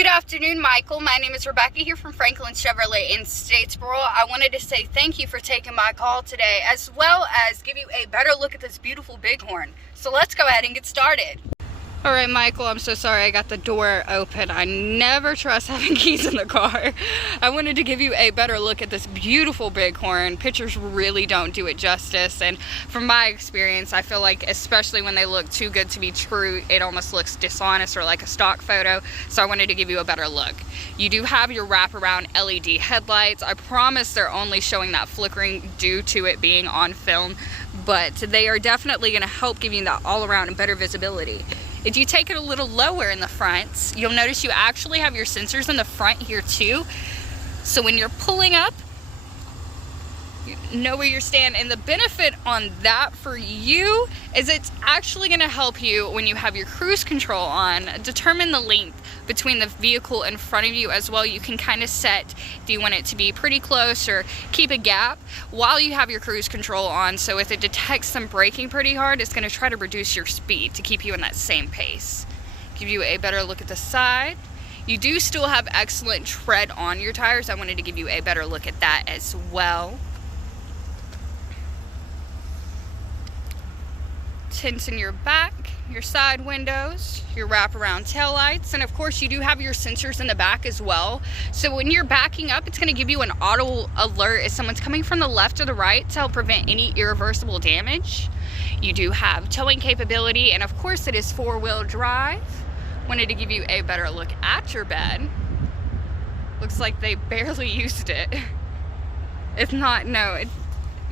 Good afternoon, Michael. My name is Rebecca here from Franklin Chevrolet in Statesboro. I wanted to say thank you for taking my call today, as well as give you a better look at this beautiful Bighorn. So let's go ahead and get started. All right, Michael, I'm so sorry I got the door open. I never trust having keys in the car. I wanted to give you a better look at this beautiful Bighorn. Pictures really don't do it justice, and from my experience, I feel like especially when they look too good to be true, it almost looks dishonest or like a stock photo, so I wanted to give you a better look. You do have your wraparound LED headlights. I promise they're only showing that flickering due to it being on film, but they are definitely going to help give you that all-around and better visibility. If you take it a little lower in the front, you'll notice you actually have your sensors in the front here too. So when you're pulling up, you know where you're standing. And the benefit on that for you is it's actually going to help you when you have your cruise control on, determine the length between the vehicle in front of you as well. You can kind of set, do you want it to be pretty close or keep a gap while you have your cruise control on. So if it detects some braking pretty hard, it's going to try to reduce your speed to keep you in that same pace. Give you a better look at the side. You do still have excellent tread on your tires. I wanted to give you a better look at that as well. Tints in your back, your side windows, your wraparound tail lights, and of course you do have your sensors in the back as well. So when you're backing up, it's going to give you an auto alert if someone's coming from the left or the right to help prevent any irreversible damage. You do have towing capability, and of course it is four-wheel drive. Wanted to give you a better look at your bed. Looks like they barely used it. If not, no,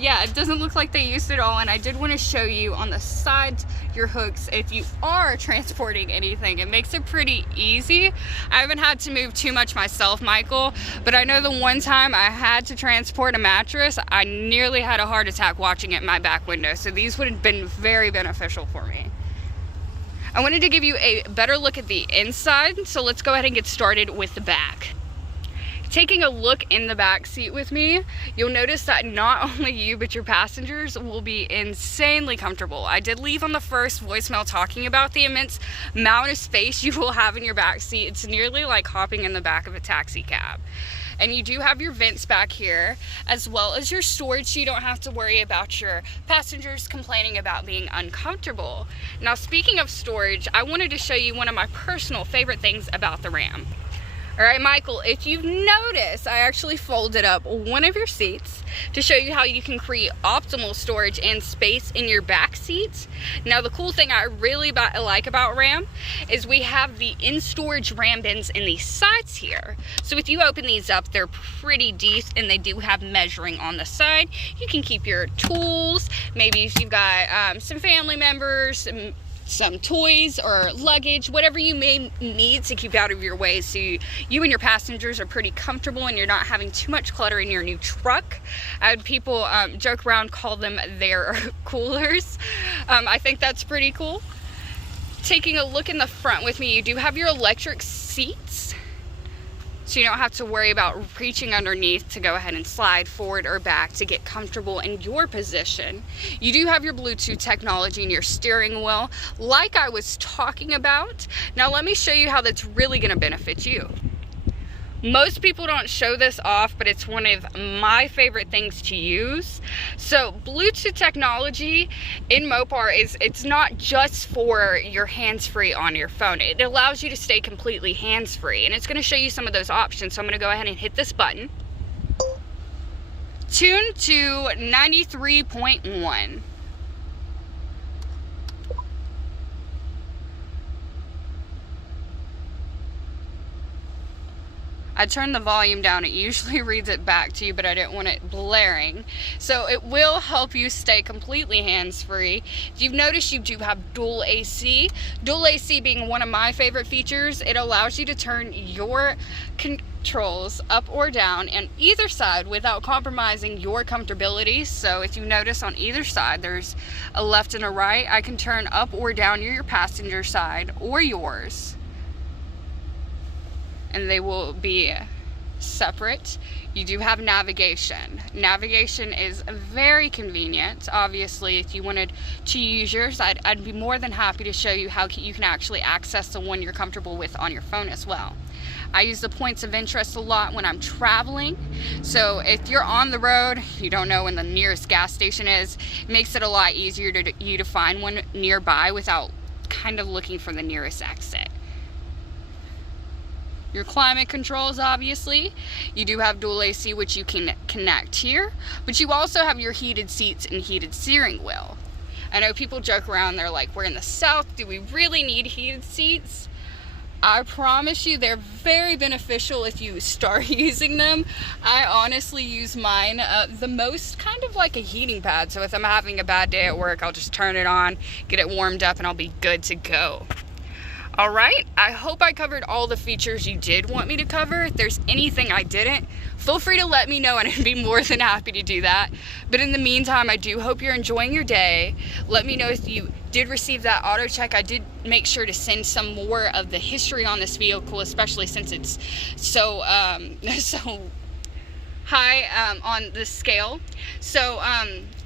yeah, it doesn't look like they used it all. And I did want to show you on the sides, your hooks, if you are transporting anything, it makes it pretty easy. I haven't had to move too much myself, Michael, but I know the one time I had to transport a mattress, I nearly had a heart attack watching it in my back window. So these would have been very beneficial for me. I wanted to give you a better look at the inside, so let's go ahead and get started with the back. Taking a look in the back seat with me, you'll notice that not only you but your passengers will be insanely comfortable. I did leave on the first voicemail talking about the immense amount of space you will have in your back seat. It's nearly like hopping in the back of a taxi cab. And you do have your vents back here, as well as your storage, so you don't have to worry about your passengers complaining about being uncomfortable. Now, speaking of storage, I wanted to show you one of my personal favorite things about the Ram. All right, Michael, if you've noticed, I actually folded up one of your seats to show you how you can create optimal storage and space in your back seats. Now, the cool thing I really like about Ram is we have the in-storage Ram bins in the sides here. So if you open these up, they're pretty deep, and they do have measuring on the side. You can keep your tools, maybe if you've got some family members, some toys or luggage, whatever you may need to keep out of your way, so you and your passengers are pretty comfortable and you're not having too much clutter in your new truck. I had people joke around, call them their coolers. I think that's pretty cool. Taking a look in the front with me, you do have your electric seats, so you don't have to worry about reaching underneath to go ahead and slide forward or back to get comfortable in your position. You do have your Bluetooth technology in your steering wheel, like I was talking about. Now let me show you how that's really going to benefit you. Most people don't show this off, but it's one of my favorite things to use. So Bluetooth technology in Mopar it's not just for your hands-free on your phone. It allows you to stay completely hands-free, and it's going to show you some of those options. So I'm going to go ahead and hit this button. Tune to 93.1. I turned the volume down. It usually reads it back to you, but I didn't want it blaring. So it will help you stay completely hands-free. You've noticed you do have dual AC. Dual AC being one of my favorite features. It allows you to turn your controls up or down on either side without compromising your comfortability. So if you notice on either side, there's a left and a right. I can turn up or down your passenger side or yours, and they will be separate. You do have navigation. Navigation is very convenient. Obviously, if you wanted to use yours, I'd be more than happy to show you how you can actually access the one you're comfortable with on your phone as well. I use the points of interest a lot when I'm traveling. So if you're on the road, you don't know when the nearest gas station is, it makes it a lot easier to you to find one nearby without kind of looking for the nearest exit. Your climate controls, obviously. You do have dual AC, which you can connect here, but you also have your heated seats and heated steering wheel. I know people joke around, they're like, we're in the South, do we really need heated seats? I promise you they're very beneficial if you start using them. I honestly use mine the most kind of like a heating pad. So if I'm having a bad day at work, I'll just turn it on, get it warmed up, and I'll be good to go. All right, I hope I covered all the features you did want me to cover. If there's anything I didn't, feel free to let me know and I'd be more than happy to do that. But in the meantime, I do hope you're enjoying your day. Let me know if you did receive that auto check. I did make sure to send some more of the history on this vehicle, especially since it's so high on the scale. So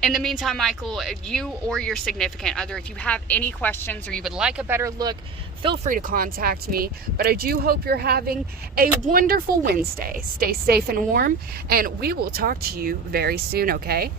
in the meantime, Michael, you or your significant other, if you have any questions or you would like a better look, feel free to contact me. But I do hope you're having a wonderful Wednesday. Stay safe and warm, and we will talk to you very soon, okay?